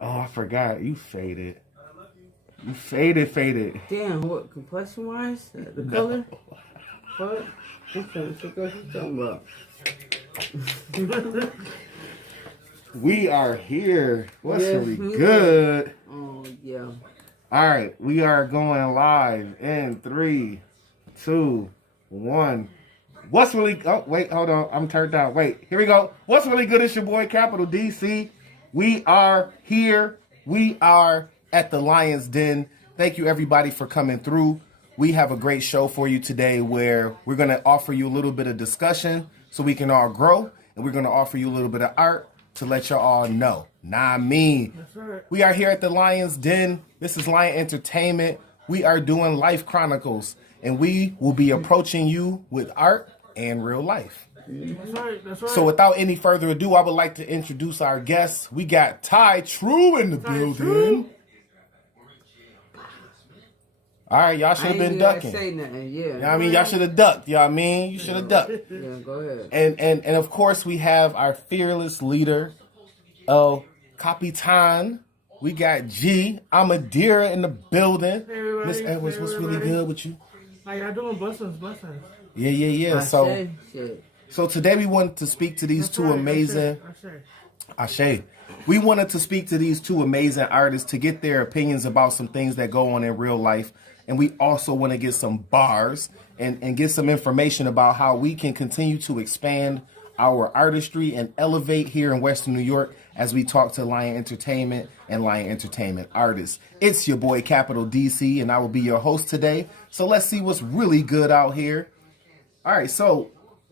Oh, I forgot. You faded. You faded. Damn, what, complexion-wise? The color? What? I'm trying to figure out what you're talking about. We are here. What's Yes, really we good? Oh, yeah. All right, we are going live in 3, 2, 1. What's really? Oh, wait, hold on. I'm turned down. Wait, here we go. What's really good? It's your boy Capital DC. We are here. We are at the Lion's Den. Thank you everybody for coming through. We have a great show for you today where we're going to offer you a little bit of discussion so we can all grow, and we're going to offer you a little bit of art to let you all know. That's right. We are here at the Lion's Den. This is Lion Entertainment. We are doing Life Chronicles, and we will be approaching you with art and real life. That's right. So without any further ado, I would like to introduce our guests. We got Ty Tru in the building. All right, y'all should have been ducking. Say nothing. Yeah. You know what I mean? Y'all should have ducked. You know what I mean? You should have ducked. Yeah, go ahead. And of course, we have our fearless leader, El Capitan. We got G, Omidara in the building. Hey, Miss Edwards, what's really good with you? How y'all doing? Blessings. Yeah. So today we wanted to speak to these two amazing... Ashe. We wanted to speak to these two amazing artists to get their opinions about some things that go on in real life. And we also want to get some bars and get some information about how we can continue to expand our artistry and elevate here in Western New York as we talk to Lion Entertainment and Lion Entertainment artists. It's your boy Capital DC, and I will be your host today. So let's see what's really good out here. All right, so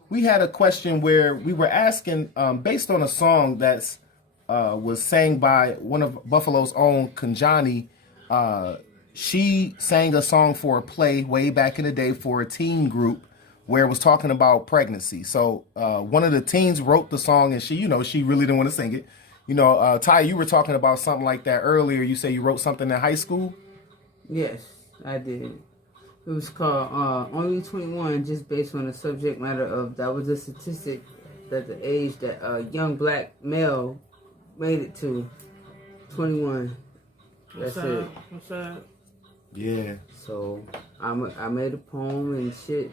we had a question where we were asking, based on a song that's was sang by one of Buffalo's own, Kanjani. She sang a song for a play way back in the day for a teen group where it was talking about pregnancy. So one of the teens wrote the song, and she really didn't want to sing it. Ty, you were talking about something like that earlier. You say you wrote something in high school? Yes, I did. It was called Only 21, just based on the subject matter of, that was a statistic that the age that a young black male made it to, 21. That's it. What's that? Yeah. So I made a poem and shit.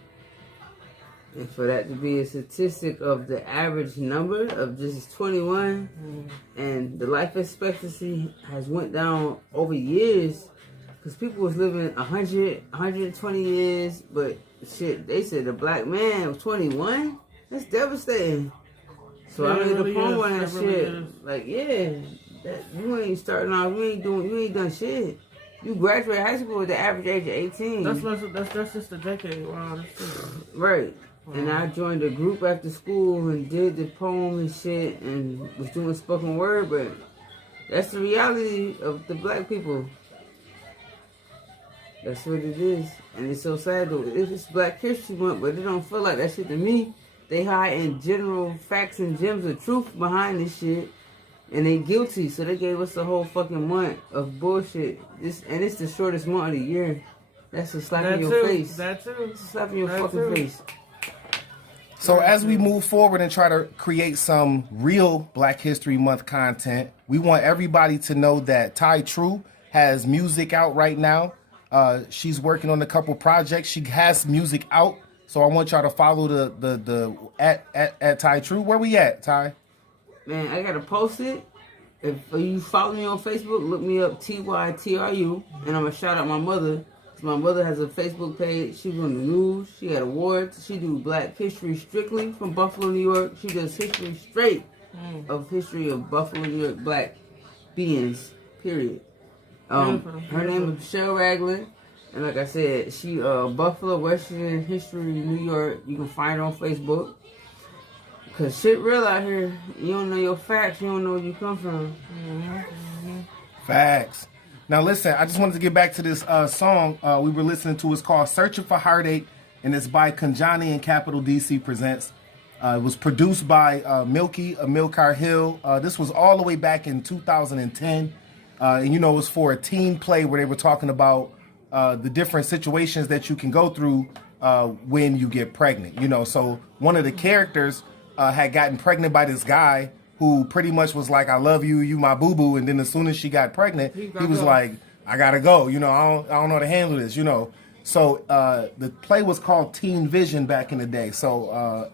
And for that to be a statistic of the average number of just 21, and the life expectancy has went down over years, because people was living 100, 120 years, but shit, they said a black man was 21? That's devastating. So I made a poem on that shit. Like, yeah, you ain't starting off, you ain't done shit. You graduated high school with the average age of 18. That's just a decade. Wow, that's true. Right. And I joined a group after school and did the poem and shit and was doing spoken word, but that's the reality of the black people. That's what it is. And it's so sad though. It's Black History Month, but it don't feel like that shit to me. They hide in general facts and gems of truth behind this shit. And they guilty, so they gave us a whole fucking month of bullshit. And it's the shortest month of the year. That's a slap in your face. That too. It's a slap in your fucking face. So as we move forward and try to create some real Black History Month content, we want everybody to know that Ty Tru has music out right now. She's working on a couple projects. She has music out. So I want y'all to follow the at Ty Tru. Where we at, Ty? Man, I gotta post it. If you follow me on Facebook, look me up TYTRU, and I'm gonna shout out my mother. My mother has a Facebook page. She was on the news. She had awards. She do Black History strictly from Buffalo, New York. She does history straight of history of Buffalo, New York black beings. Period. Her name is Michelle Ragland, and like I said, she Buffalo Western History, New York. You can find her on Facebook. Cause shit real out here. You don't know your facts. You don't know where you come from. Facts. Now listen, I just wanted to get back to this song we were listening to. It's called Searching for Heartache, and it's by Kanjani and Capital DC Presents. It was produced by Milky Amilcar Hill. This was all the way back in 2010. And it was for a teen play where they were talking about the different situations that you can go through when you get pregnant. So one of the characters had gotten pregnant by this guy who pretty much was like, I love you, you my boo-boo. And then as soon as she got pregnant, he was like, I got to go. You know, I don't know how to handle this, you know. So the play was called Teen Vision back in the day. So,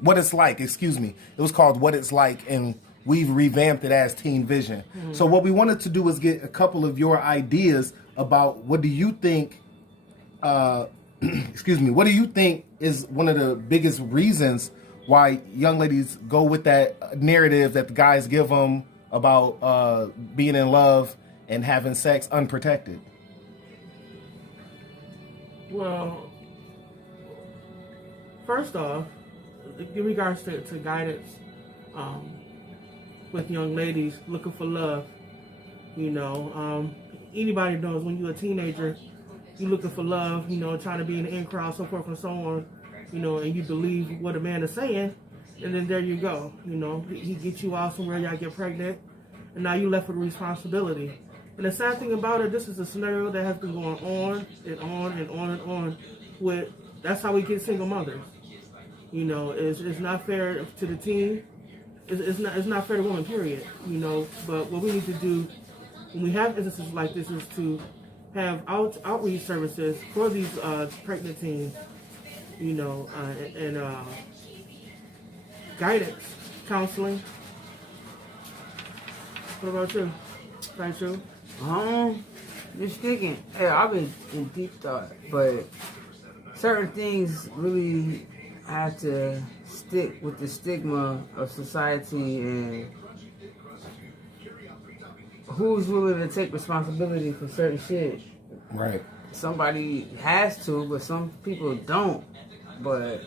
What It's Like, excuse me. It was called What It's Like, and we've revamped it as Teen Vision. Mm-hmm. So what we wanted to do was get a couple of your ideas about what do you think, excuse me, what do you think is one of the biggest reasons why young ladies go with that narrative that the guys give them about being in love and having sex unprotected? Well, first off, in regards to guidance, with young ladies looking for love, you know, anybody knows when you're a teenager, you're looking for love, you know, trying to be in the in crowd, so forth and so on, you know, and you believe what a man is saying, and then there you go, you know, he gets you out somewhere, y'all get pregnant, and now you left with a responsibility. And the sad thing about it, this is a scenario that has been going on and on and on and on with, that's how we get single mothers. You know, it's not fair to the teen. It's not fair to women, period. You know, but what we need to do when we have instances like this is to have outreach services for these pregnant teens. You know, and guidance, counseling. What about you, Ty Tru? Just thinking. Yeah, I've been in deep thought, but certain things really have to stick with the stigma of society and who's willing to take responsibility for certain shit. Right. Somebody has to, but some people don't. But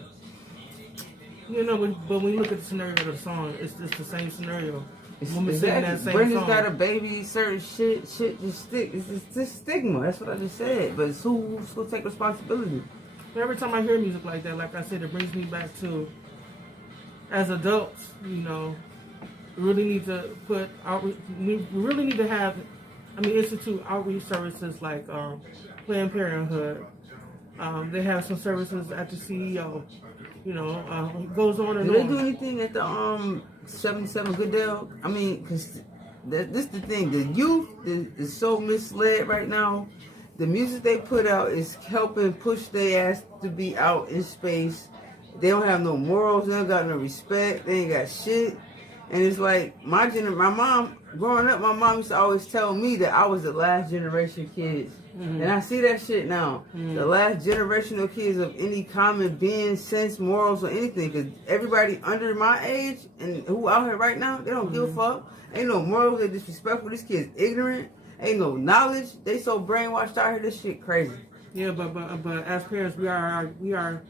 you know, but when you look at the scenario of the song, it's just the same scenario. Exactly. Brenda's got a baby, certain shit just stick. It's just stigma. That's what I just said. But it's who's going to take responsibility? Every time I hear music like that, like I said, it brings me back to, as adults, you know, we really need to put outreach. We really need to have, institute outreach services like Planned Parenthood. They have some services at the CEO. You know, it goes on and on. Do they do anything at the 77 Goodell? I mean, because this is the thing. The youth is so misled right now. The music they put out is helping push their ass to be out in space. They don't have no morals. They don't got no respect. They ain't got shit. And it's like, my mom, growing up, my mom used to always tell me that I was the last generation kids. Mm-hmm. And I see that shit now. Mm-hmm. The last generation of kids of any common being, sense, morals, or anything. Because everybody under my age and who out here right now, they don't give a fuck. Ain't no morals. They disrespectful. These kids ignorant. Ain't no knowledge. They so brainwashed out here. This shit crazy. Yeah, but as parents, we are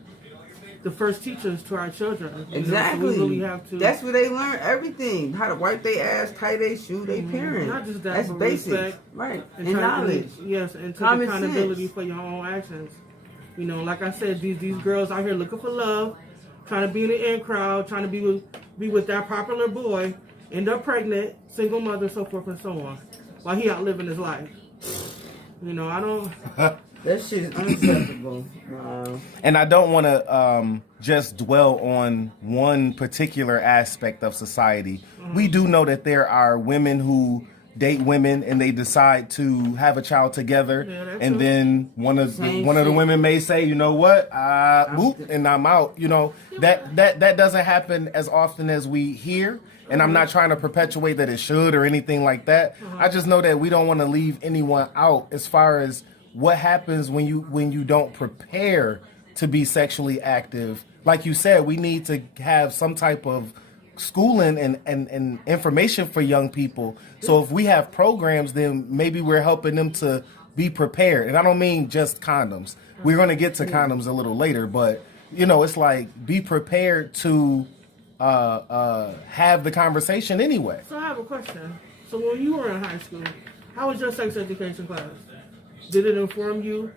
the first teachers to our children. Exactly. So we really have to. That's where they learn everything. How to wipe their ass, tie their shoe, they parents. Not just that, that's but basic. Respect, right. And knowledge. Yes, and take common accountability sense for your own actions. You know, like I said, these girls out here looking for love, trying to be in the in crowd, trying to be with that popular boy, end up pregnant, single mother, so forth and so on, while he out living his life. You know, I don't. That shit is unacceptable. And I don't want to just dwell on one particular aspect of society. Mm-hmm. We do know that there are women who date women and they decide to have a child together, and then one of the women may say, you know what, whoop, and I'm out. You know, that doesn't happen as often as we hear. And I'm not trying to perpetuate that it should or anything like that. I just know that we don't want to leave anyone out as far as what happens when you don't prepare to be sexually active. Like you said, we need to have some type of schooling and information for young people. So if we have programs, then maybe we're helping them to be prepared. And I don't mean just condoms. We're going to get to condoms a little later, but you know, it's like be prepared to have the conversation anyway. So I have a question. So when you were in high school, how was your sex education class? Did it inform you?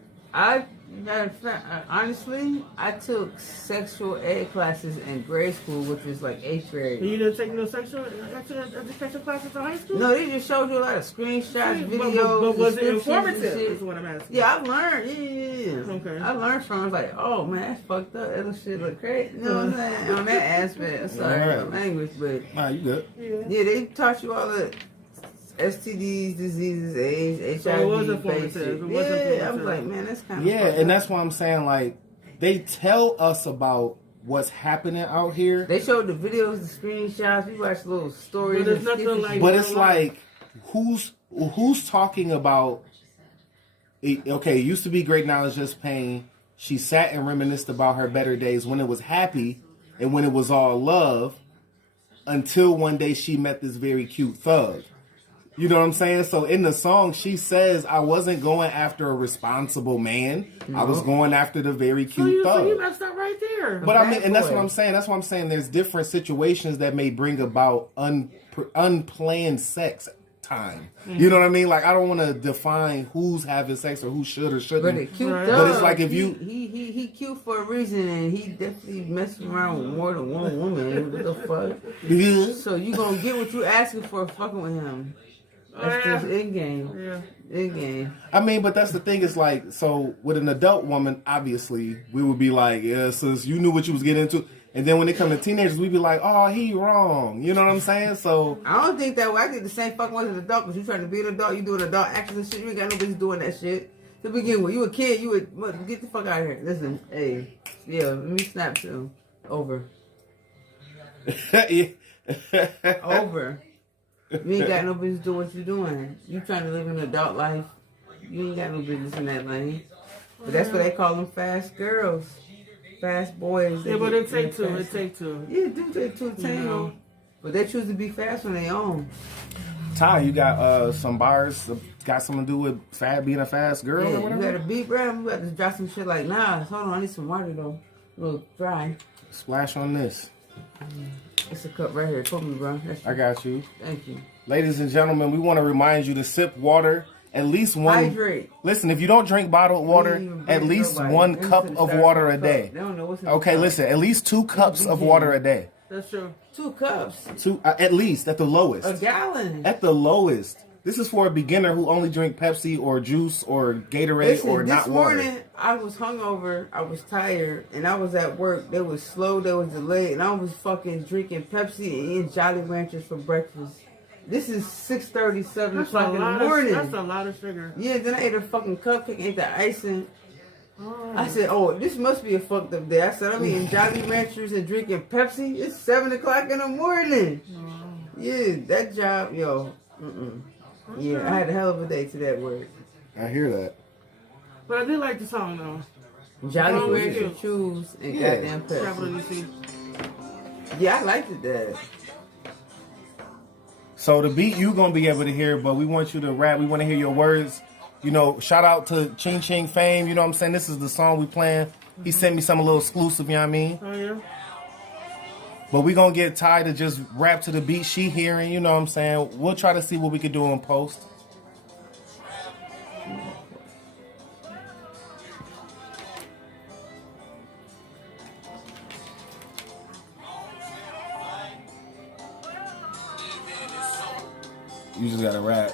Honestly, I took sexual ed classes in grade school, which was like 8th grade. You didn't take no sexual education classes in high school? No, they just showed you a lot of screenshots, videos. But was it informative? Is what I'm asking. Yeah, I learned. Yeah. Okay. I learned from it. I was like, oh man, that's fucked up. That little shit look crazy. You know what I'm saying? On that aspect. Sorry for language, but. Nah, you good. Yeah, they taught you all the STDs, diseases, AIDS, So HIV. it was informative. I was like, man, that's kind of. Yeah, and that's why I'm saying, like, they tell us about what's happening out here. They showed the videos, the screenshots. We watched little stories. But there's nothing like. But it's like, who's talking about? Okay, it used to be great, now it's just pain. She sat and reminisced about her better days when it was happy and when it was all love, until one day she met this very cute thug. You know what I'm saying? So in the song, she says, I wasn't going after a responsible man. No. I was going after the very cute thug. So you messed up right there. But I mean, and that's what I'm saying. That's what I'm saying. There's different situations that may bring about unplanned sex time. Mm-hmm. You know what I mean? Like, I don't want to define who's having sex or who should or shouldn't. But the cute thug, but it's like if you... He cute for a reason, and he definitely messing around with more than one woman. What the fuck? Yeah. So you gonna get what you asking for fucking with him. That's just in-game. Yeah. In-game. I mean, but that's the thing. It's like, so with an adult woman, obviously, we would be like, yeah, sis, you knew what you was getting into. And then when it come to teenagers, we'd be like, oh, he wrong. You know what I'm saying? So I don't think that way. I think the same fucking way as an adult. Because you trying to be an adult, you doing adult actions and shit. You ain't got no business doing that shit. To begin with, you a kid, you would get the fuck out of here. Listen, hey, yeah, let me snap to over. Over. You ain't got no business doing what you're doing. You trying to live an adult life. You ain't got no business in that lane. But that's what they call them fast girls. Fast boys. Yeah, but it take two. It take two. Yeah, it do take two to tango. But they choose to be fast when they own. Ty, you got some bars got something to do with being a fast girl or whatever? You got a beat, bro. We got to drop some shit like, nah, hold on, I need some water though. A little dry. Splash on this. It's a cup right here. Put me, bro. I got you. Thank you. Ladies and gentlemen, we want to remind you to sip water. At least one. Hydrate. Listen, if you don't drink bottled water, at least 1 cup of water a day. Okay, listen, at least 2 cups of water a day. That's true. 2 cups. At least, at the lowest. A gallon. At the lowest. This is for a beginner who only drink Pepsi or juice or Gatorade or not water. This morning, I was hungover, I was tired, and I was at work. They was slow, they was delayed, and I was fucking drinking Pepsi and eating Jolly Ranchers for breakfast. This is 6:30, 7 o'clock in the morning. That's a lot of sugar. Yeah, then I ate a fucking cupcake, ate the icing. Oh. I said, oh, this must be a fucked up day. I said, I'm eating Jolly Ranchers and drinking Pepsi. It's 7 o'clock in the morning. Oh. Yeah, that job, yo. Yeah, I had a hell of a day to that work. I hear that. But I did like the song, though. Jolly Ranchers, Chews, and goddamn Pepsi. Yeah, I liked it, that. So the beat you gonna be able to hear, but we want you to rap. We want to hear your words. You know, shout out to Ching Ching Fame. You know what I'm saying? This is the song we playing. He sent me some a little exclusive. You know what I mean? Oh yeah. But we gonna get Ty to just rap to the beat she hearing. You know what I'm saying? We'll try to see what we can do in post. You just gotta rap.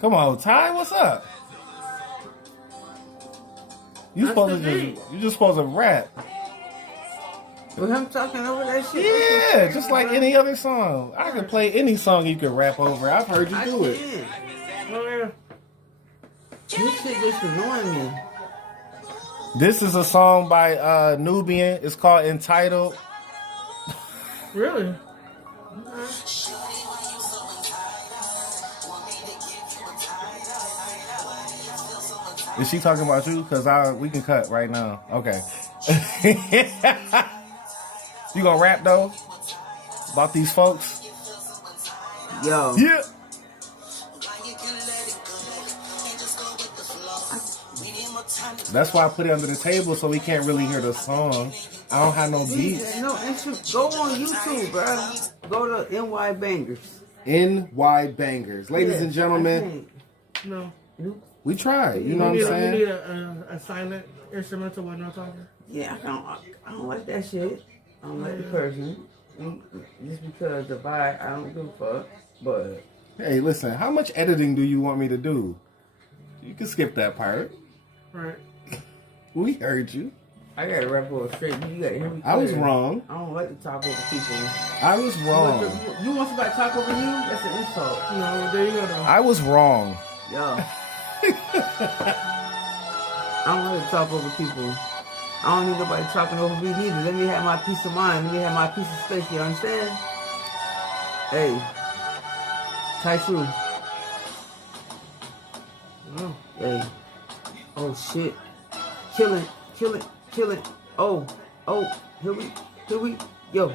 Come on, Ty, what's up? You just supposed to rap. With him talking over that shit? Yeah, just like any other song. I can play any song you can rap over. I've heard you do it. Oh yeah. This shit just annoying me. This is a song by Nubian. It's called Entitled. Really? Is she talking about you? Because we can cut right now. Okay. You gonna rap though? About these folks? Yo. Yeah. That's why I put it under the table so we can't really hear the song. I don't have no beats. No, go on YouTube, bro. Go to NY Bangers. NY Bangers. Ladies and gentlemen. No. We tried. You know what I'm saying? We need a silent instrumental when no talking. Yeah, I don't like that shit. I don't like the person. Just because the vibe, I don't give a fuck. But hey, listen, how much editing do you want me to do? You can skip that part. Right. We heard you. I gotta rap over straight. You gotta hear me. I was wrong. I don't like to talk over people. I was wrong. You want somebody to talk over you? That's an insult. No, there you go. Though. I was wrong. Yo. I don't like to talk over people. I don't need nobody talking over me neither. Let me have my peace of mind. Let me have my piece of space. You understand? Hey. Ty Tru. Oh. Hey. Oh shit. Kill it. Oh. Here we. Yo.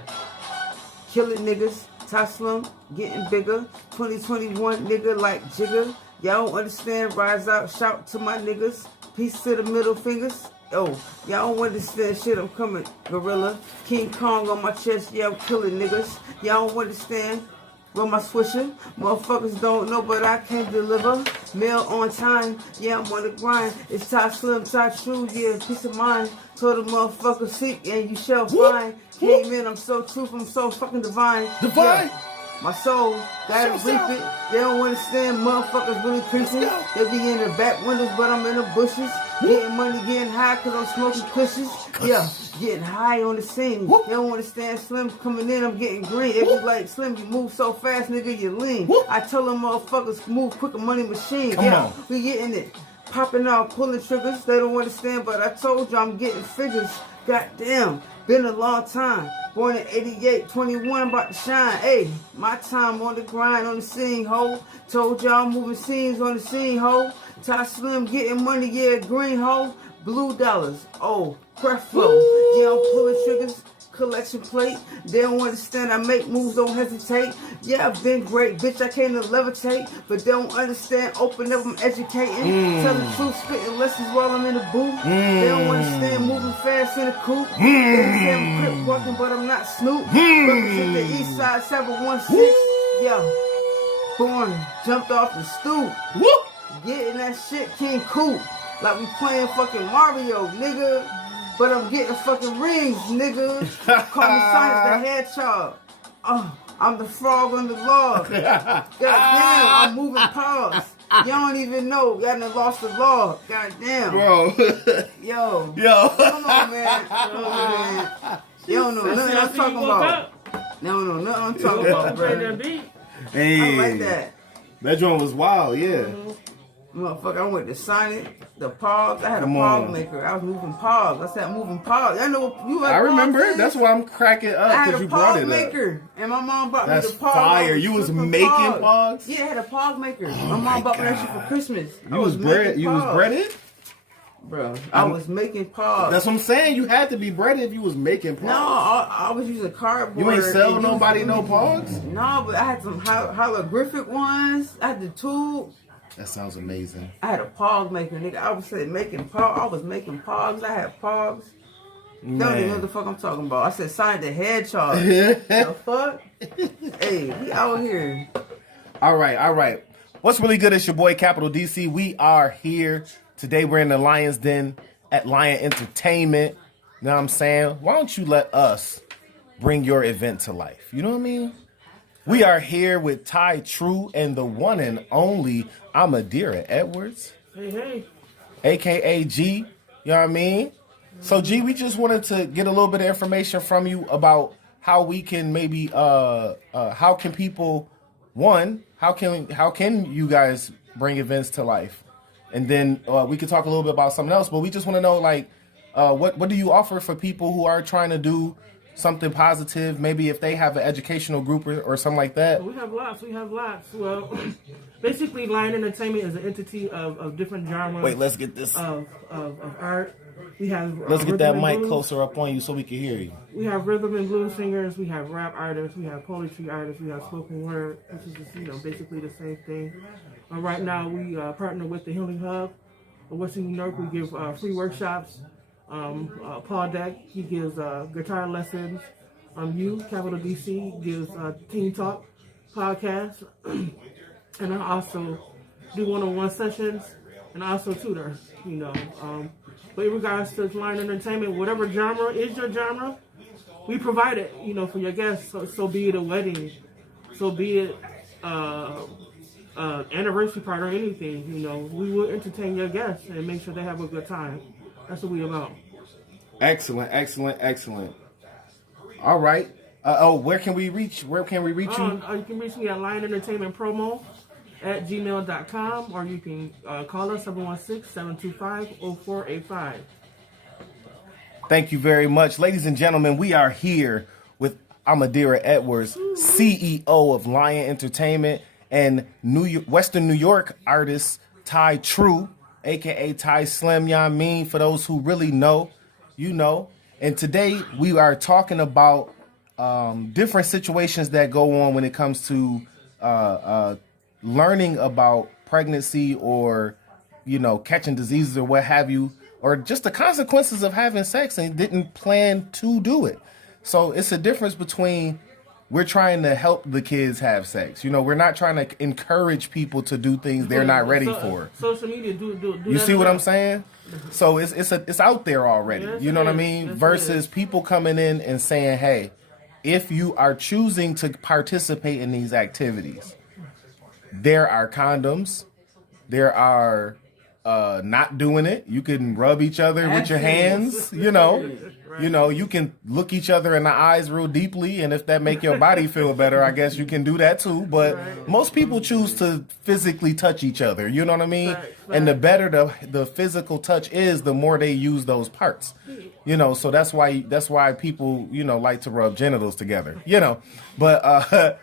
Kill it, niggas. Ty Slim getting bigger. 2021 nigga like Jigger. Y'all don't understand. Rise out. Shout to my niggas. Peace to the middle fingers. Oh, y'all don't understand shit. I'm coming. Gorilla. King Kong on my chest. Yeah, I'm killing niggas. Y'all don't understand. Run my swisher. Motherfuckers don't know, but I can deliver. Mail on time. Yeah, I'm on the grind. It's Ty Slim, Ty Tru. Yeah, peace of mind. Told the motherfucker seek and you shall find. Came in, I'm so truth, I'm so fucking divine. Divine? Yeah. My soul, gotta reap it. They don't understand, motherfuckers really preaching. They be in the back windows, but I'm in the bushes. Getting money, getting high, cause I'm smoking cushions. Yeah, getting high on the scene. They don't understand Slim coming in, I'm getting green. It was like, Slim, you move so fast, nigga, you lean. I tell them motherfuckers, move quicker, money machine. Yeah, we getting it. Popping out, pulling triggers. They don't understand, but I told you I'm getting figures. Goddamn, been a long time. Born in 88, 21, about to shine. Hey, my time on the grind, on the scene, ho. Told y'all I'm moving scenes on the scene, ho. Ty Slim getting money, yeah, green, ho. Blue dollars, oh, craft flow. Yeah, I'm pulling triggers. Collection plate. They don't understand I make moves, don't hesitate. Yeah, I've been great, bitch, I came to levitate. But they don't understand, open up, I'm educating. Tell the truth, spitting lessons while I'm in the booth. They don't understand, moving fast in the coupe. They say I'm crip walking, but I'm not Snoop. Represent the east side, 716. Yeah, born, jumped off the stoop. Getting that shit, King Coop. Like we playing fucking Mario, nigga. But I'm getting fucking rings, nigga. Call me Sonic the Hedgehog. I'm the frog on the log. God damn, I'm moving paws. Y'all don't even know. Y'all done lost the log. God damn. Bro. Yo. Come on, man. You don't know nothing I'm talking about. They don't know nothing I'm talking about, bro. Hey. I like that. That joint was wild, yeah. Motherfucker, I went to Sonic, the Pogs. I had a Pog maker. I was moving Pogs. I said I'm moving Pogs. I know you. I remember. That's why I'm cracking up because you brought it up. I had a Pog maker, and my mom bought me the Pog. That's fire. You was making Pogs? Yeah, I had a Pog maker. My mom bought me that shit for Christmas. You was breaded? Bro, I was making Pogs. That's what I'm saying. You had to be breaded if you was making Pogs. No, I was using cardboard. You ain't sell nobody no Pogs? No, but I had some holographic ones. I had the tube. That sounds amazing. I had a Pog maker, nigga. I was making Pogs. I was making Pogs. I had Pogs. Don't even know what the fuck I'm talking about. I said Sonic the Hedgehog. The fuck? Hey, we out here. All right. What's really good? It's your boy Capital DC. We are here. Today we're in the Lion's Den at Lion Entertainment. You know what I'm saying? Why don't you let us bring your event to life? You know what I mean? We are here with Ty Tru and the one and only Omidara Edwards. Hey. AKA G. You know what I mean? So G, we just wanted to get a little bit of information from you about how we can maybe how can people how can you guys bring events to life? And then we could talk a little bit about something else, but we just want to know like what do you offer for people who are trying to do something positive, maybe if they have an educational group or something like that? We have lots. Well, basically, Lion Entertainment is an entity of different genres. Wait, let's get this. Of art. We have. Let's get that mic closer up on you so we can hear you. We have rhythm and blues singers. We have rap artists. We have poetry artists. We have spoken word, which is just, basically the same thing. Right now, we partner with the Healing Hub of Western New York. We give free workshops Paul Deck, he gives guitar lessons. You, Capital DC, gives Team Talk podcast. And I also do one-on-one sessions and I also tutor, But in regards to Lion Entertainment, whatever genre is your genre, we provide it, for your guests. So be it a wedding, so be it anniversary party or anything, we will entertain your guests and make sure they have a good time. That's what we about. Excellent. All right. Where can we reach you? You can reach me at Lion Entertainment Promo at gmail.com, or you can call us 716-725-0485. Thank you very much. Ladies and gentlemen, we are here with Omidara Edwards, CEO of Lion Entertainment, and Western New York artist Ty Tru, a.k.a. Ty Slim, for those who really know, And today we are talking about different situations that go on when it comes to learning about pregnancy or, catching diseases or what have you, or just the consequences of having sex and didn't plan to do it. So it's a difference between we're trying to help the kids have sex. We're not trying to encourage people to do things they're not ready for. Social media do you see what I'm saying? So it's out there already. Yes, you know what I mean? Yes, versus people coming in and saying, hey, if you are choosing to participate in these activities, there are condoms. There are not doing it. You can rub each other with your hands, Right. You can look each other in the eyes real deeply, and if that make your body feel better, I guess you can do that too. But most people choose to physically touch each other, you know what I mean? Right. And the better the physical touch is, the more they use those parts. So that's why people, like to rub genitals together, But I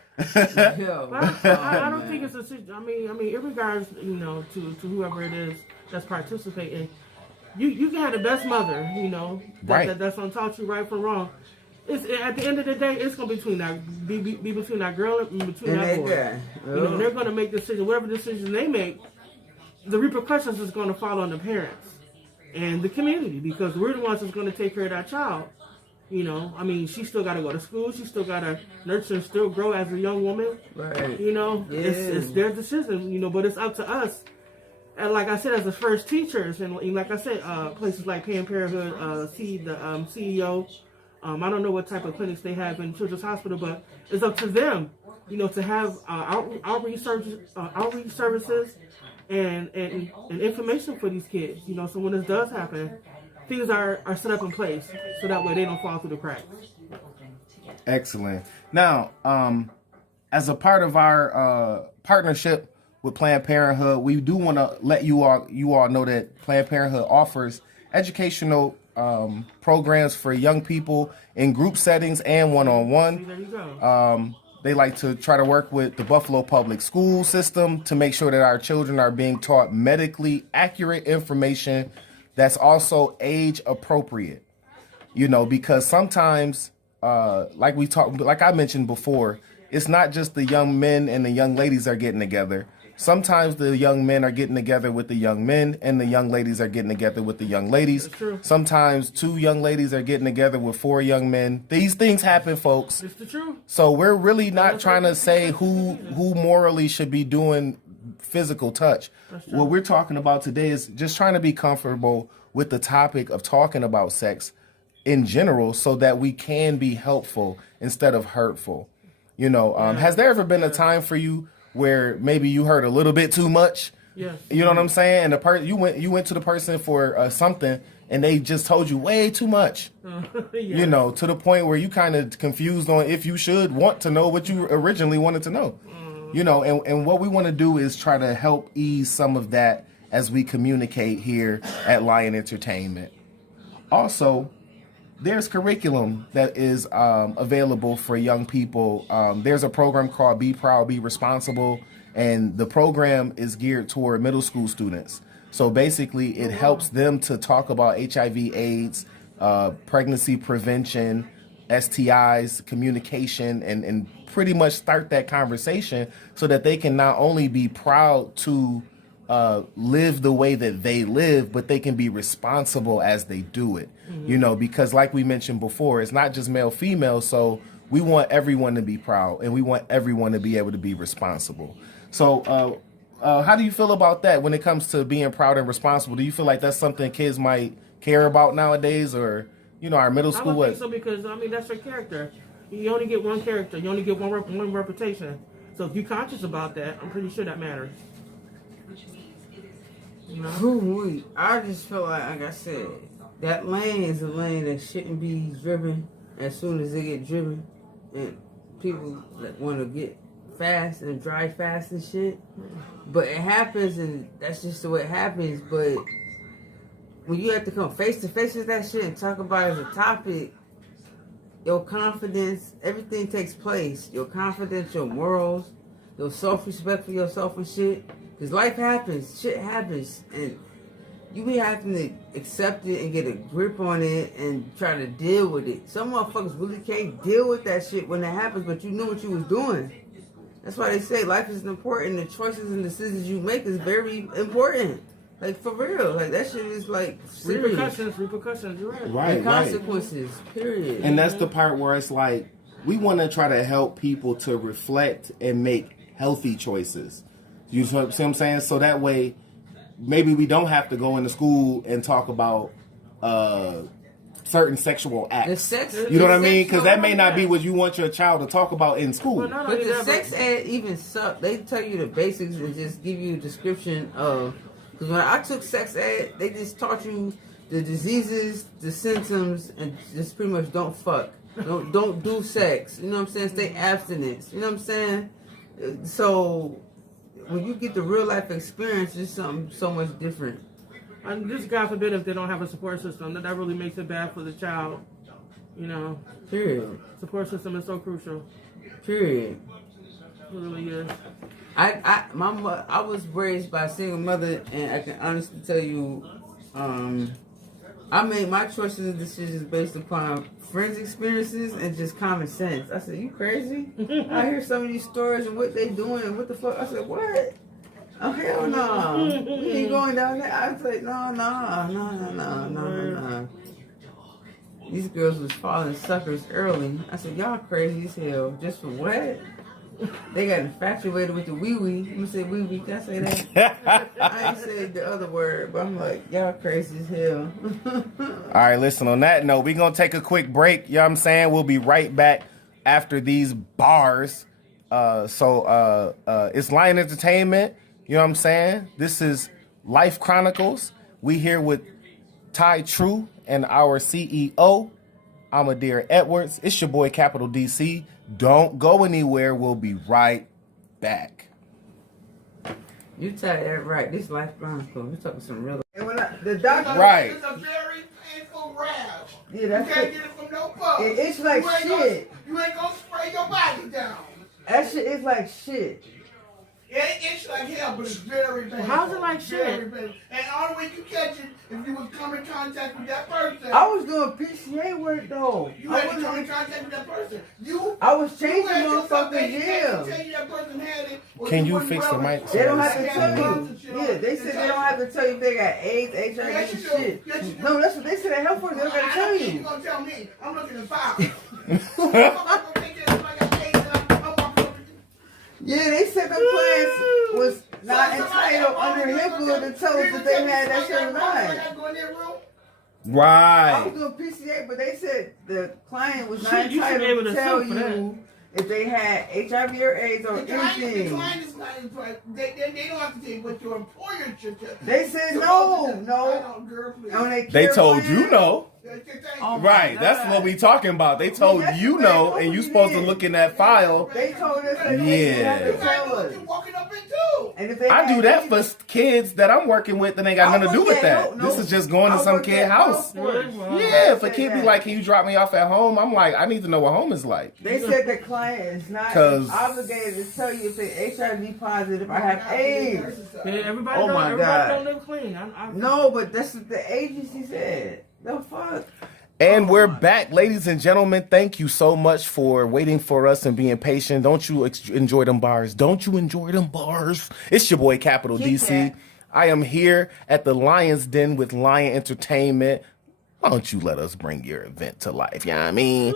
don't think it's a. I mean, in regards, to whoever it is that's participating, you can have the best mother, right. That's gonna talk to you right from wrong. It's at the end of the day, it's gonna be between that girl and between that boy. And they're gonna make decisions. Whatever decision they make, the repercussions is gonna fall on the parents and the community, because we're the ones that's gonna take care of that child. She still got to go to school. She still got to nurture and still grow as a young woman. Right. It's their decision, but it's up to us. And like I said, as the first teachers, and like I said, places like Planned Parenthood, the CEO, I don't know what type of clinics they have in Children's Hospital, but it's up to them, to have outreach services and information for these kids, so when this does happen, things are set up in place so that way they don't fall through the cracks. Excellent. Now, as a part of our partnership with Planned Parenthood, we do want to let you all know that Planned Parenthood offers educational programs for young people in group settings and one-on-one. There you go. They like to try to work with the Buffalo Public School System to make sure that our children are being taught medically accurate information that's also age appropriate, because sometimes, like I mentioned before, it's not just the young men and the young ladies are getting together. Sometimes the young men are getting together with the young men and the young ladies are getting together with the young ladies. That's true. Sometimes 2 young ladies are getting together with 4 young men. These things happen, folks. It's the truth. So we're really not trying to say who morally should be doing physical touch. What we're talking about today is just trying to be comfortable with the topic of talking about sex in general so that we can be helpful instead of hurtful. Has there ever been a time for you where maybe you heard a little bit too much? Yes. You know what I'm saying? And you went to the person for something and they just told you way too much. Yeah. To the point where you kind of confused on if you should want to know what you originally wanted to know. And what we want to do is try to help ease some of that as we communicate here at Lion Entertainment. Also, there's curriculum that is available for young people. There's a program called Be Proud, Be Responsible, and the program is geared toward middle school students. So basically, it helps them to talk about HIV, AIDS, pregnancy prevention, STIs, communication, and pretty much start that conversation so that they can not only be proud to live the way that they live, but they can be responsible as they do it. You know, because like we mentioned before, it's not just male, female. So we want everyone to be proud, and we want everyone to be able to be responsible. So how do you feel about that when it comes to being proud and responsible? Do you feel like that's something kids might care about nowadays, or, you know, our middle school? I would think so, because, I mean, that's your character. You only get one character. You only get one reputation. So if you're conscious about that, I'm pretty sure that matters. You know? I just feel like I said, that lane is a lane that shouldn't be driven as soon as they get driven. And people that want to get fast and drive fast and shit. But it happens, and that's just the way it happens. But when you have to come face to face with that shit and talk about it as a topic, your confidence, everything takes place. Your confidence, your morals, your self-respect for yourself and shit. Because life happens, shit happens, and you be having to accept it and get a grip on it and try to deal with it. Some motherfuckers really can't deal with that shit when it happens, but you knew what you was doing. That's why they say life is important. The choices and decisions you make is very important. Like, for real. Like, that shit is, like, serious. Repercussions, you're right. Right, and consequences, period. And that's the part where it's like, we want to try to help people to reflect and make healthy choices. You see what I'm saying? So that way, maybe we don't have to go into school and talk about certain sexual acts. You know what I mean? Because that may not be what you want your child to talk about in school. But the sex ed even suck. They tell you the basics and just give you a description of... Because when I took sex ed, they just taught you the diseases, the symptoms, and just pretty much don't fuck. Don't do sex. You know what I'm saying? Stay abstinence. You know what I'm saying? So... when you get the real life experience, it's something so much different. And just God forbid if they don't have a support system, that really makes it bad for the child. You know. Period. Support system is so crucial. Period. It really is. I was raised by a single mother, and I can honestly tell you, I made my choices and decisions based upon friends' experiences and just common sense. I said, you crazy? I hear some of these stories and what they doing and what the fuck. I said, what? Oh, hell no. We ain't going down there. I was like, no. These girls was falling suckers early. I said, y'all crazy as hell. Just for what? They got infatuated with the wee-wee. Let me say wee-wee. Can I say that? I ain't said the other word, but I'm like, y'all crazy as hell. All right, listen, on that note, we're going to take a quick break. You know what I'm saying? We'll be right back after these bars. It's Lion Entertainment. You know what I'm saying? This is Life Chronicles. We here with Ty Tru and our CEO, Omidara Edwards. It's your boy, Capital DC. Don't go anywhere. We'll be right back. You tell that right. This Life Chronicles. We're talking some real. And when the doctor. Right. It's a very painful rash. Yeah, that's you can't get it from no pub. It's like shit. You ain't gonna spray your body down. That shit is like shit. It's like hell, but it's very painful. How's it like shit? Very painful. And the only way you catch it if you would come in contact with that person. I was doing PCA work though. You had to come in contact with that person. I was changing motherfucking jail. Can you fix the mic? They don't have to tell you. Yeah, they said they don't have to tell you if they got AIDS, HIV, and shit. No, that's what they said. They help for. They don't gotta tell you. You gonna tell me? I'm looking at files. Yeah, they said the plans was not entitled under HIPAA to tell us that they had that shit right. Right. I was doing PCA, but they said the client was not entitled to tell you if they had HIV or AIDS or anything. The client is not entitled. They don't have to tell you what your employer should tell you. They said no. They told you no. Right, that's what we talking about. They told you no, and you supposed to look in that file. They told us that they had to tell us. I do that for kids that I'm working with, and ain't got nothing to do with that. This is just going to some kid house. Yeah, if a kid be like, "Can you drop me off at home?" I'm like, I need to know what home is like. They said the client is not obligated to tell you if they're HIV positive or have AIDS. Yeah, everybody don't live clean. No, but that's what the agency said. The fuck? And we're back, ladies and gentlemen. Thank you so much for waiting for us and being patient. Don't you enjoy them bars? Don't you enjoy them bars? It's your boy, Capital DC. I am here at the Lion's Den with Lion Entertainment. Why don't you let us bring your event to life? You know what I mean?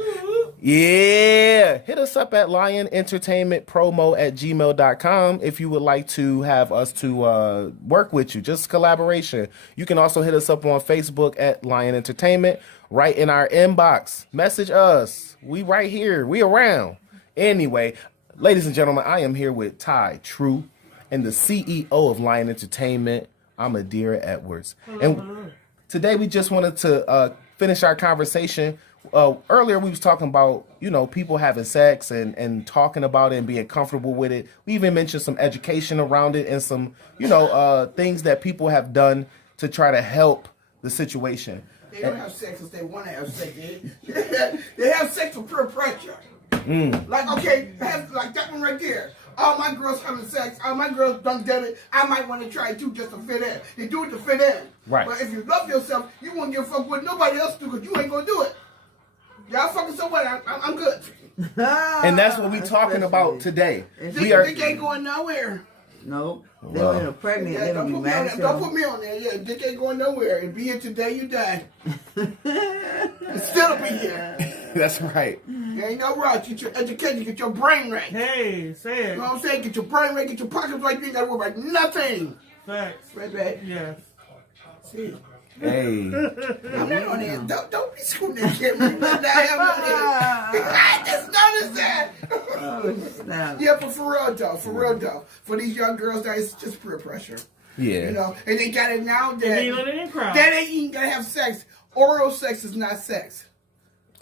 Yeah. Hit us up at lionentertainmentpromo@gmail.com if you would like to have us to work with you. Just collaboration. You can also hit us up on Facebook at Lion Entertainment. Right in our inbox. Message us. We right here. We around. Anyway, ladies and gentlemen, I am here with Ty Tru and the CEO of Lion Entertainment, Omidara Edwards. And today we just wanted to finish our conversation. Earlier we was talking about, people having sex and talking about it and being comfortable with it. We even mentioned some education around it and some, things that people have done to try to help the situation. They don't have sex because they want to have sex. They have sex for peer pressure. Like, okay, like that one right there. All my girls having sex. All my girls done did it. I might want to try it too just to fit in. They do it to fit in. Right. But if you love yourself, you won't give a fuck what nobody else do because you ain't going to do it. Y'all fucking so what? I'm good. And that's what we talking about today. They ain't going nowhere. Nope. They were pregnant. They're going to be mad as hell. Don't put me on there. Yeah, dick ain't going nowhere. And be here today, you die. And still be here. That's right. There ain't no rush. Get your education. Get your brain right. Hey, say it. You know what I'm saying? Get your brain right. Get your pockets right. You ain't got to worry about nothing. Facts. Right back. Yes. See? Hey. I'm not on there. Don't be screwing that camera. I just noticed that. Oh, snap. Yeah, but for real though, for these young girls, that is just peer pressure. Yeah. And they got it now that they ain't gotta have sex. Oral sex is not sex.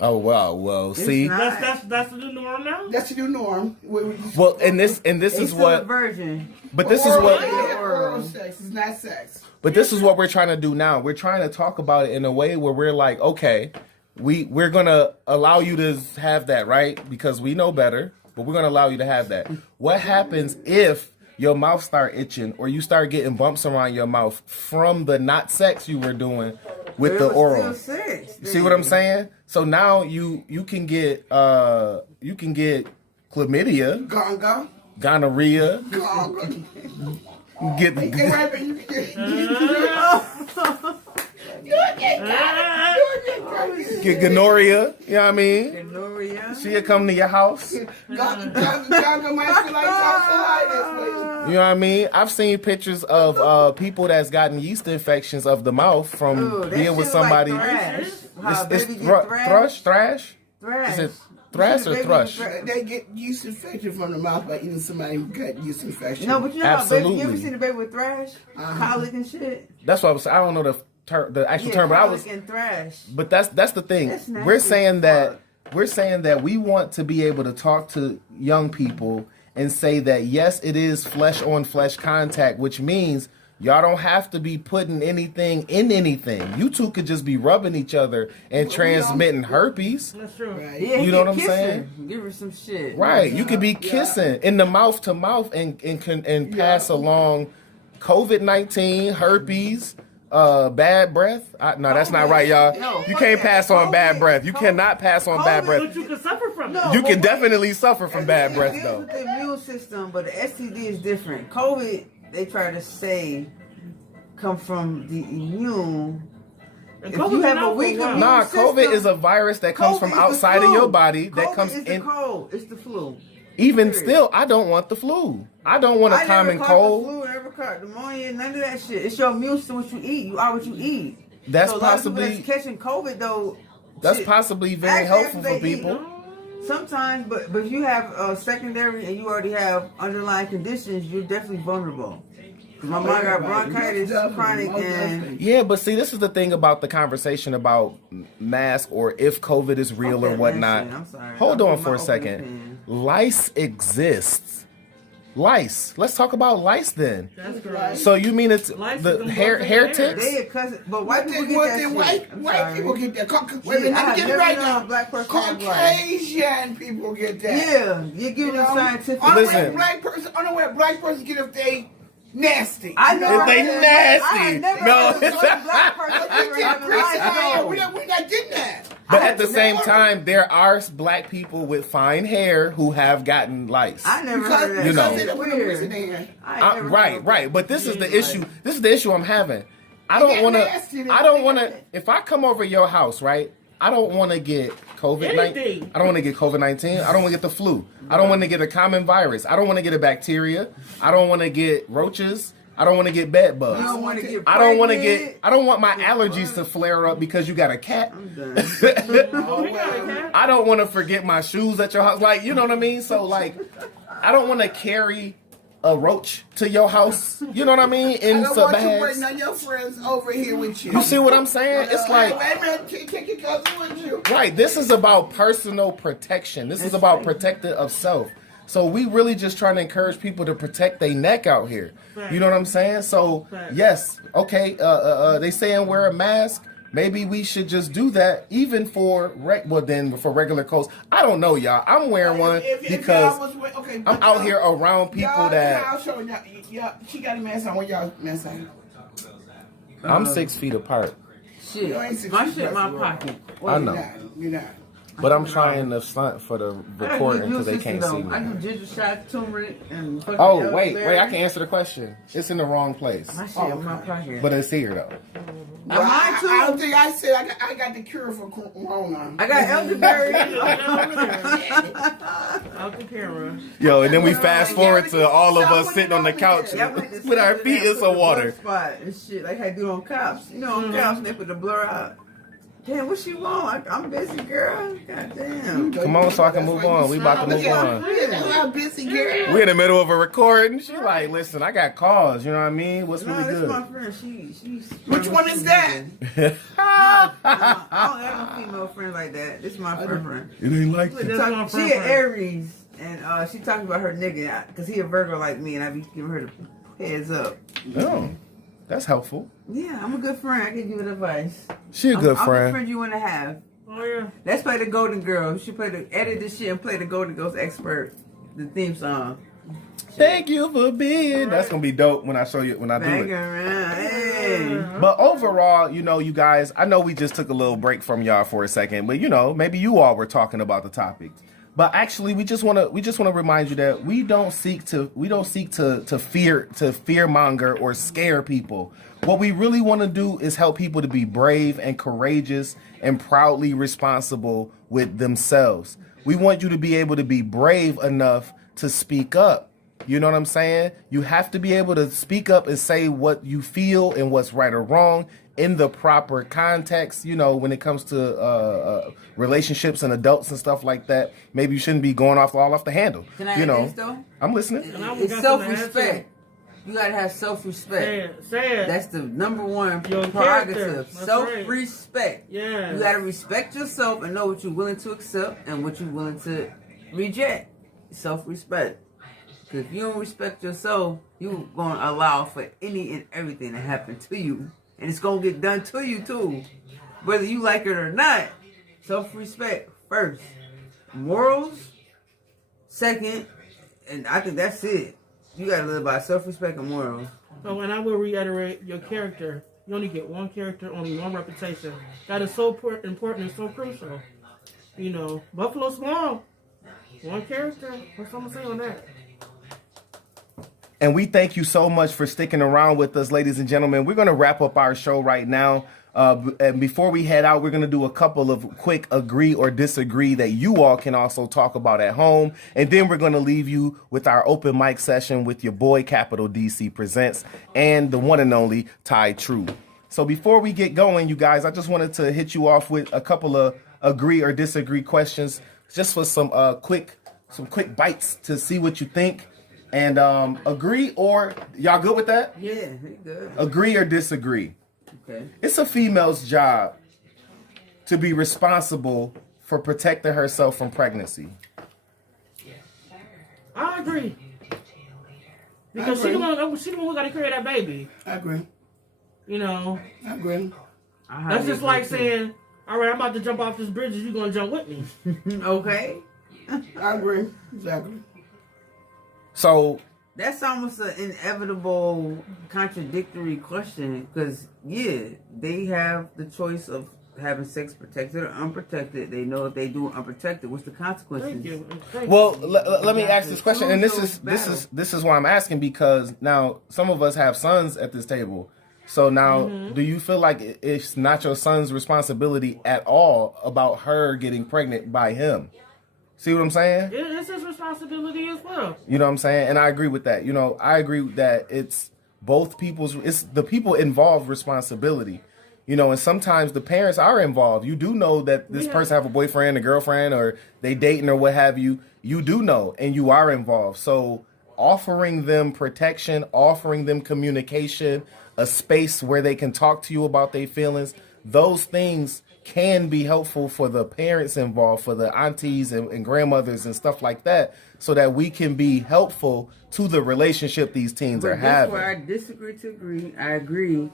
Oh wow, well, see, that's the new norm now. That's the new norm. Well, and this is what. Virgin. But this is what. Oral sex is not sex. But this is what we're trying to do now. We're trying to talk about it in a way where we're like, okay, we're gonna allow you to have that, right? Because we know better, but we're gonna allow you to have that. What happens if your mouth start itching or you start getting bumps around your mouth from the not sex you were doing with the oral? Sex, see what I'm saying? So now you can get chlamydia, gonorrhea, get gonorrhea. You know what I mean? Gonorrhea. She'll come to your house. You know what I mean? I've seen pictures of people that's gotten yeast infections of the mouth from being with somebody. Like it's thrash. Is it thrash or thrush? They get yeast infection from the mouth by eating somebody who got yeast infection. No, but you know absolutely. You ever seen a baby with thrash? Colic and shit? That's what I was saying. I don't know the actual term, but I was. And thrash. But that's the thing. We're saying that we want to be able to talk to young people and say that yes, it is flesh on flesh contact, which means y'all don't have to be putting anything in anything. You two could just be rubbing each other and transmitting herpes. That's true. Right. Yeah, you know what I'm saying? Give her some shit. Right. You could be kissing in the mouth to mouth and pass along COVID-19, herpes, bad breath. No, that's not right, y'all. No, you can't pass on bad breath. You cannot pass on bad breath. But you can suffer from it. No, You can definitely suffer from bad breath, It though. deals with the immune system, but the STD is different. COVID, they try to say, come from the immune. And If you have a weak immune Nah, system, COVID is a virus that comes from outside of your body. COVID That comes is in. the cold. It's the flu. Even still, I don't want the flu. I don't want a common cold. I never caught pneumonia, none of that shit. It's your immune system, what you eat. You are what you eat. That's so a lot of people possibly that's catching COVID though. that's shit, possibly very actually, helpful for people. Sometimes, but if you have secondary and you already have underlying conditions, you're definitely vulnerable. My mom got bronchitis, chronic, and Yeah, but see, this is the thing about the conversation about mask or if COVID is real or whatnot. I'm sorry. Hold on for a second. Lice exists. Lice. Let's talk about lice then. That's correct. So you mean it's Lice the is hair them ticks? they are cousin, but white people What get then that shit. white people get that. Wait a See, minute, I get it never right known now. a black person have lice. Caucasian people get that. Yeah, you're giving them scientific. Listen. Black person, I don't know what a black person get if they nasty. I know. If they nasty. I never No. heard of a black person We ever get having lice. we're not getting that. But at the same time, there are black people with fine hair who have gotten lice. I never heard that. You know. Right. But this is the issue. This is the issue I'm having. I don't want to. If I come over your house, right? I don't want to get COVID-19. I don't want to get COVID-19. I don't want to get the flu. I don't want to get a common virus. I don't want to get a bacteria. I don't want to get roaches. I don't want to get bed bugs. I don't want my allergies to flare up because you got a cat. I'm done. I don't want to forget my shoes at your house. Like, you know what I mean? So, like, I don't want to carry a roach to your house. You know what I mean? In some bags. I don't want you bringing on your friends over here with you. You see what I'm saying? It's like, wait a minute, take your cousin with you. Right. This is about personal protection. This is about protecting of self. So we really just trying to encourage people to protect their neck out here. You know what I'm saying? So yes, okay. They saying wear a mask. Maybe we should just do that, even for for regular colds. I don't know, y'all. I'm wearing one because I'm out here around people that. I'll show y'all. She got a mask on. What y'all mask on? I'm 6 feet apart. Shit, my shit in my pocket. I know. You're not. But I'm trying to stunt for the recording because they can't see me. I do ginger shot, turmeric, and fucking wait, I can answer the question. It's in the wrong place. My shit in my pocket. But it's here, though. Well, I don't think I said I got the cure for corona. I got elderberry. Out the camera. Yo, and then we fast forward to all of us sitting on the couch with our feet in some water. Spot and shit, like how I do on Cops. You know, on Cops, they put the blur out. Damn, what she want? I'm busy, girl. God damn. Come on, so I can move on. We about to move on. I'm busy, girl. We're in the middle of a recording. She like, listen, I got calls. You know what I mean? What's really good? This my friend. She's. Which one is that? I don't have a female friend like that. This is my friend. It ain't like that. She an Aries, and she talking about her nigga because he a Virgo like me, and I be giving her the heads up. Oh. That's helpful. Yeah, I'm a good friend. I can give it advice. She a good I'm friend. the friend you want to have. Oh, yeah. Let's play the Golden Girl. She edit this shit and play the Golden Girls Expert, the theme song. Thank you for being. That's gonna be dope when I show you when I do it. Around. Hey. But overall, you guys, I know we just took a little break from y'all for a second, but maybe you all were talking about the topic. But actually, we just want to remind you that we don't seek to fearmonger or scare people. What we really want to do is help people to be brave and courageous and proudly responsible with themselves. We want you to be able to be brave enough to speak up. You know what I'm saying? You have to be able to speak up and say what you feel and what's right or wrong in the proper context, when it comes to relationships and adults and stuff like that. Maybe you shouldn't be going all off the handle. Can I add this, though? I'm listening. It's self-respect. You gotta have self-respect. Say it. That's the number one Your prerogative. character. Self-respect. Yeah. You gotta respect yourself and know what you're willing to accept and what you're willing to reject. Self-respect. Because if you don't respect yourself, you're going to allow for any and everything to happen to you. And it's going to get done to you, too. Whether you like it or not. Self-respect first. Morals second. And I think that's it. You got to live by self-respect and morals. So, and I will reiterate, your character, you only get one character, only one reputation. That is so important and so crucial. Buffalo Small, one character. What's someone say on that? And we thank you so much for sticking around with us, ladies and gentlemen. We're going to wrap up our show right now. And before we head out, we're going to do a couple of quick agree or disagree that you all can also talk about at home. And then we're going to leave you with our open mic session with your boy, Capital DC Presents, and the one and only Ty Tru. So before we get going, you guys, I just wanted to hit you off with a couple of agree or disagree questions, just for some quick bites to see what you think. And agree or y'all good with that? Yeah, we good. Agree or disagree? Okay. It's a female's job to be responsible for protecting herself from pregnancy. I agree. Because she the one who got to carry that baby. I agree. I agree. That's just like saying, all right, I'm about to jump off this bridge and you're going to jump with me. Okay. I agree. Exactly. So that's almost an inevitable contradictory question because they have the choice of having sex protected or unprotected. They know if they do unprotected, what's the consequences? Thank you. Well, let me ask this question, and this is why I'm asking, because now some of us have sons at this table. So now, do you feel like it's not your son's responsibility at all about her getting pregnant by him? See what I'm saying? It's his responsibility as well. You know what I'm saying? And I agree with that. You know, I agree that it's the people involved responsibility. You know, and sometimes the parents are involved. You do know that this person have a boyfriend, a girlfriend, or they dating or what have you. You do know, and you are involved. So offering them protection, offering them communication, a space where they can talk to you about their feelings, those things can be helpful for the parents involved, for the aunties and grandmothers and stuff like that, so that we can be helpful to the relationship these teens are having. That's where I disagree to agree. I agree,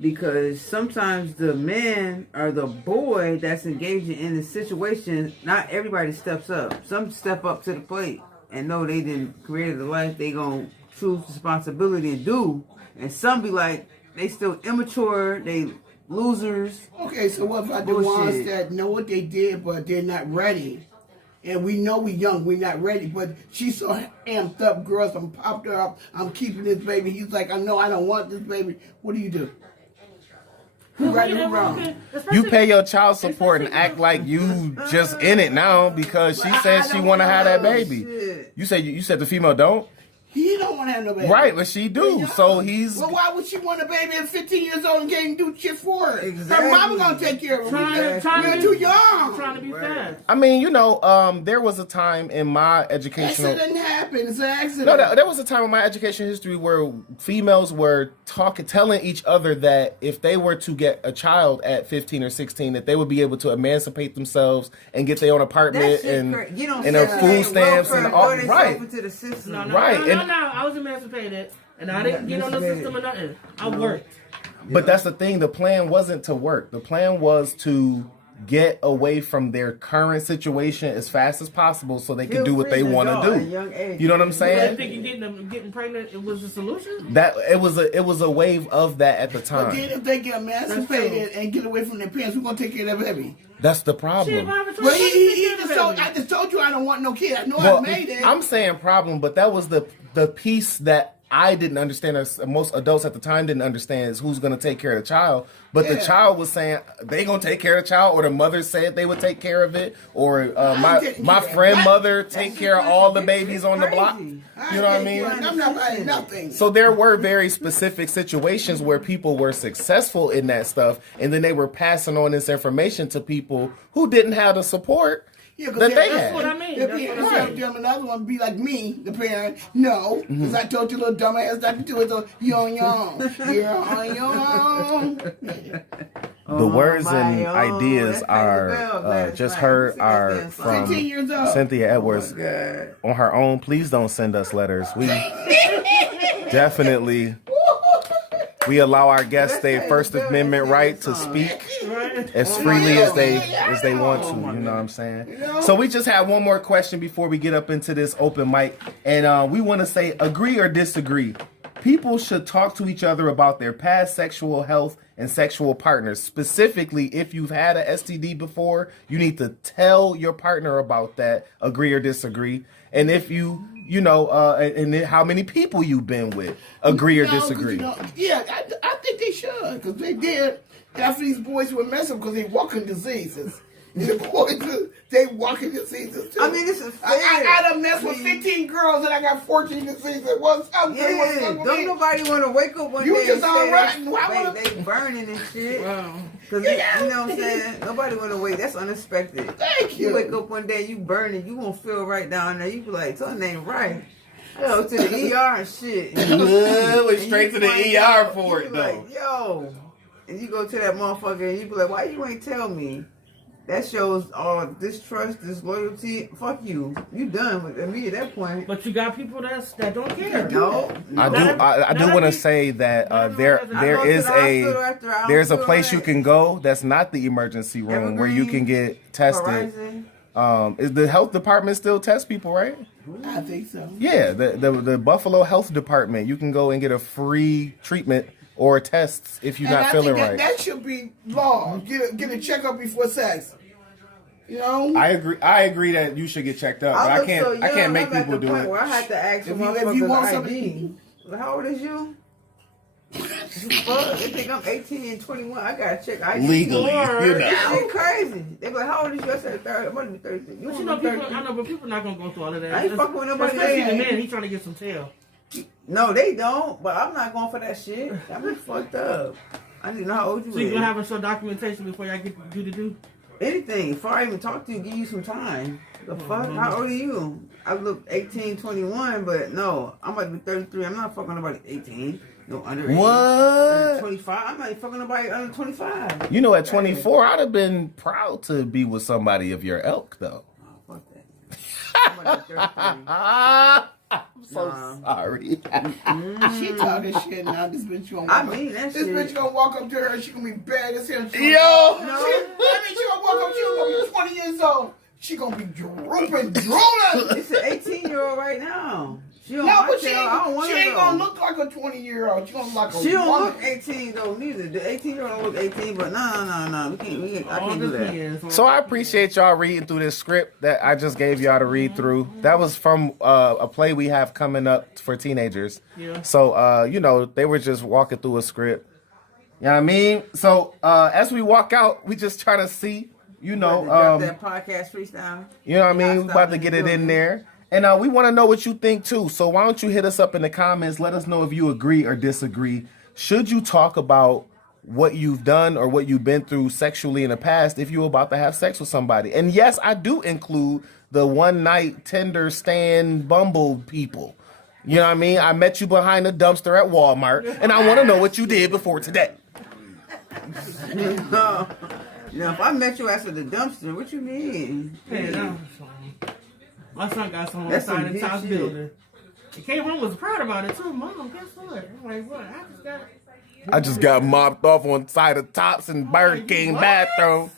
because sometimes the man or the boy that's engaging in the situation, not everybody steps up. Some step up to the plate and know they didn't create the life they gonna choose responsibility and do. And some be like, they still immature, they losers. Okay, so what about the ones that know what they did, but they're not ready? And we know we young, we're not ready, but she's so amped up, girls, I'm popped her up, I'm keeping this baby. He's like, I know I don't want this baby. What do you do? Who right or wrong? You pay your child support and act like you just in it now because she said she want to have that baby. You said the female don't? He don't want to have no baby. Right, but she do. So he's... Well, why would she want a baby at 15 years old and can't do shit for her? Exactly. Her mama gonna take care of her. We're too young. Trying to be fast. I mean, you know, there was a time in my educational... Accident happened. It's an accident. No, there was a time in my education history where females were telling each other that if they were to get a child at 15 or 16, that they would be able to emancipate themselves and get their own apartment and food stamps and all. Right. No, I was emancipated, and I didn't get on the system or nothing. I worked. But that's the thing. The plan wasn't to work. The plan was to get away from their current situation as fast as possible so they can do what they want to do. You know what I'm saying? You think getting pregnant it was a solution? That it was a wave of that at the time. But then if they get emancipated and get away from their parents, who's gonna take care of that baby? That's the problem. Well, I just told you I don't want no kid. I know I made it. I'm saying problem, but that was the piece that I didn't understand, as most adults at the time didn't understand, is who's going to take care of the child. But the child was saying they going to take care of the child, or the mother said they would take care of it, or my friend mother take care of all the babies on the block. You know what I mean? I'm not buying nothing. So there were very specific situations where people were successful in that stuff, and then they were passing on this information to people who didn't have the support that they had. That's what I mean. Another one be like me, the parent. No, because I told you little dumbass not to do it. So young. The words and ideas are just heard are from Cynthia Edwards on her own. Please don't send us letters. We definitely allow our guests their First Amendment right to speak as freely as they want to. You know what I'm saying? So we just have one more question before we get up into this open mic, and we want to say, agree or disagree. People should talk to each other about their past sexual health and sexual partners. Specifically, if you've had an STD before, you need to tell your partner about that, agree or disagree. And if you know, and how many people you've been with, agree or disagree. I think they should, because they did. Half of these boys were messing because they walking diseases. The boys, they walking diseases too. I mean, this is fair. I done messed with 15 girls and I got 14 diseases. What's up? Don't nobody want to wake up one day just and say they burning and shit. Because you know what I'm saying? Nobody want to wait. That's unexpected. Thank you. You wake up one day, you burning, you won't feel right down there. You be like, something ain't right. I go to the ER and shit. Went straight to the ER for it, though. Like, yo. And you go to that motherfucker and you be like, why you ain't tell me? That shows all distrust, disloyalty. Fuck you. You done with me at that point. But you got people that don't care. No. I do want to say that there's a place you can go that's not the emergency room where you can get tested. Is the health department still test people, right? I think so. Yeah, the Buffalo Health Department. You can go and get a free treatment or tests if you're not feeling right. That should be law. Get a checkup before sex. You know, I agree that you should get checked up. But I can't make people do it. Where I had to ask if you want ID. How old is you? They think I'm 18 and 21. I gotta check ID. Legally, It's crazy. They go, how old is you? I said 30. I'm gonna be 33. But you know, I know, but people not gonna go through all of that. I ain't fucking with nobody. Especially the man, he trying to get some tail. No, they don't. But I'm not going for that shit. That be fucked up. I need to know how old you is. So you gonna have to show documentation before y'all get you to do anything. Before I even talk to you, give you some time. The fuck? How old are you? I look 18, 21, but no, I'm about to be 33. I'm not fucking nobody 18. No, under 18. What? Under 25. I'm not fucking nobody under 25. You know, at 24, I'd have been proud to be with somebody of your ilk, though. Oh, fuck that. I'm about to be 33. I'm so sorry. She talking shit now. This bitch gonna walk that this shit. bitch gonna walk up to her. She gonna be bad as hell. Yo! She gonna walk up. She gonna be 20 years old. She gonna be drooping, drooling. It's an 18-year-old right now. She don't No, but she ain't gonna look like a 20-year-old. She gonna look like a She don't woman. look 18 though neither. The 18-year-old don't look 18, but no. I can't do that. So I appreciate y'all reading through this script that I just gave y'all to read through. That was from a play we have coming up for teenagers. Yeah. So, they were just walking through a script. You know what I mean? So, as we walk out, we just trying to see, drop that podcast freestyle. You know what I mean? We about to get it in there. And we want to know what you think, too. So why don't you hit us up in the comments. Let us know if you agree or disagree. Should you talk about what you've done or what you've been through sexually in the past if you're about to have sex with somebody? And yes, I do include the one-night Tinder stand Bumble people. You know what I mean? I met you behind the dumpster at Walmart, and I want to know what you did before today. No, if I met you after the dumpster, what you mean? Hey, no. My son got some on the side of the top building. The K1 was proud about it too. Mom, guess what? I'm like, what? I just got mopped off on side of tops in Burger King bathroom.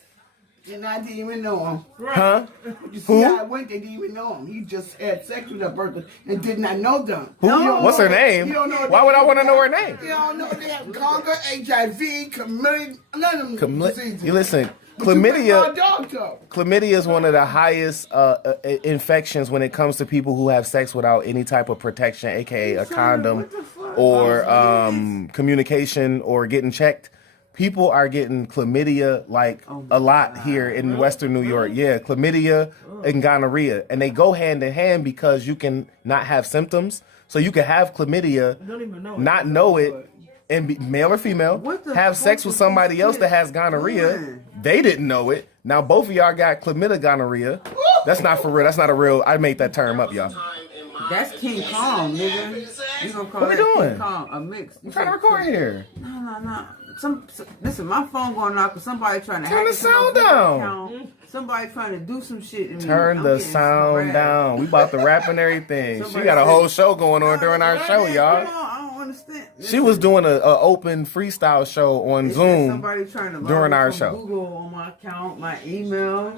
And I didn't even know him. Right. Huh? You see how I went, they didn't even know him. He just had sex with that person and did not know them. Who? What's her name? You don't know Why would I want to know her name? You don't know they have conga, HIV, chlamydia, none of them diseases. You listen, chlamydia is one of the highest infections when it comes to people who have sex without any type of protection, aka a condom or communication or getting checked. People are getting chlamydia a lot here in Western New York. Yeah, chlamydia and gonorrhea. And they go hand in hand because you can not have symptoms. So you can have chlamydia, not know it, and be male or female, have sex with somebody else that has gonorrhea. They didn't know it. Now both of y'all got chlamydia gonorrhea. That's not for real. That's not a real. I made that term up, y'all. That's King Kong, nigga. You gonna call what we doing? King Kong a mix? I'm trying to record here. No. Listen, my phone going off because somebody trying to turn the sound down. Somebody trying to do some shit to me. Turn the sound down. We about to rap and everything. She got a whole show going on during our show, y'all. I don't understand. She was doing a open freestyle show on Zoom somebody trying to during our show. Google on my account, my email.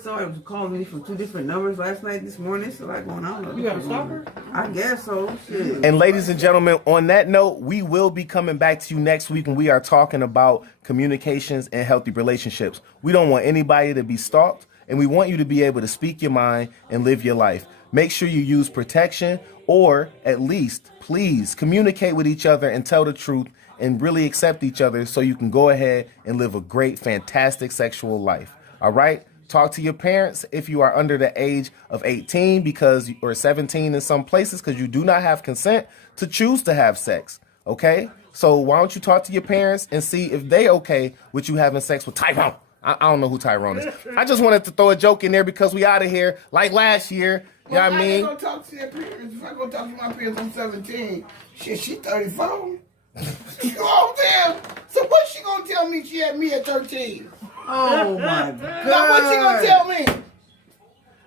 Somebody was calling me from 2 different numbers last night, this morning. So like going on. You got a stalker? I guess so. Shit. And ladies and gentlemen, on that note, we will be coming back to you next week when we are talking about communications and healthy relationships. We don't want anybody to be stalked, and we want you to be able to speak your mind and live your life. Make sure you use protection, or at least, please, communicate with each other and tell the truth and really accept each other so you can go ahead and live a great, fantastic sexual life. All right? Talk to your parents if you are under the age of 18 or 17 in some places because you do not have consent to choose to have sex. Okay? So why don't you talk to your parents and see if they okay with you having sex with Tyrone? I don't know who Tyrone is. I just wanted to throw a joke in there because we out of here like last year. You know what I mean? If I go talk to their parents, if I go talk to my parents, I'm 17. Shit, she 34. You know what I'm saying? So what's she gonna tell me she had me at 13? Oh my God. Now what's she gonna tell me?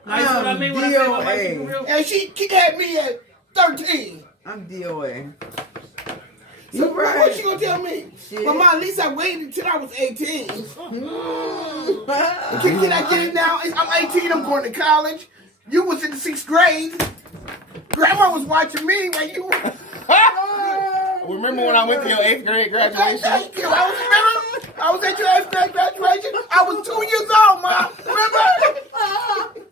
That's what I mean when I say my wife is real. And she had me at 13. I'm DOA. So right. what's she gonna tell me? Shit. But at least I waited until I was 18. Can I get it now? I'm 18, I'm going to college. You was in the 6th grade. Grandma was watching me while you were... Remember when I went to your 8th grade graduation? Thank you. I was at your 8th grade graduation. I was 2 years old, Mom. Remember?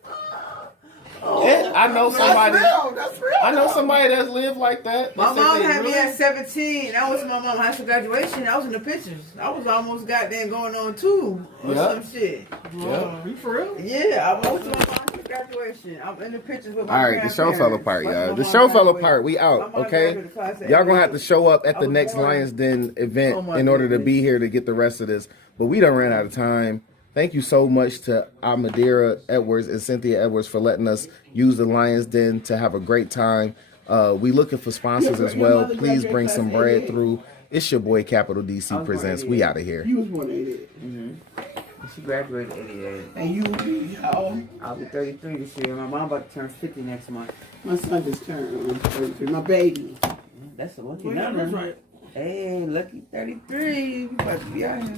Yeah, I know somebody. That's real. I know somebody that's lived like that. My mom had me at 17. That was my mom's high school graduation. I was in the pictures. I was almost goddamn going on 2 or some shit. Yeah. You for real? Yeah, I was to my mom's high school graduation. I'm in the pictures with my All right, the show fell apart, y'all. The show fell apart. We out, okay? Y'all gonna have to show up at the next Lions Den event in order to be here to get the rest of this. But we done ran out of time. Thank you so much to Omidara Edwards and Cynthia Edwards for letting us use the Lions Den to have a great time. We looking for sponsors as well. Please bring some bread through. It's your boy Capital DC Presents. We out of here. You was born in 88. Mm-hmm. She graduated 88. And you will be how old? I'll be 33 this year. My mom about to turn 50 next month. My son just turned 33. My baby. That's a lucky Well, number. that's right. Hey, lucky 33. We about to be out here.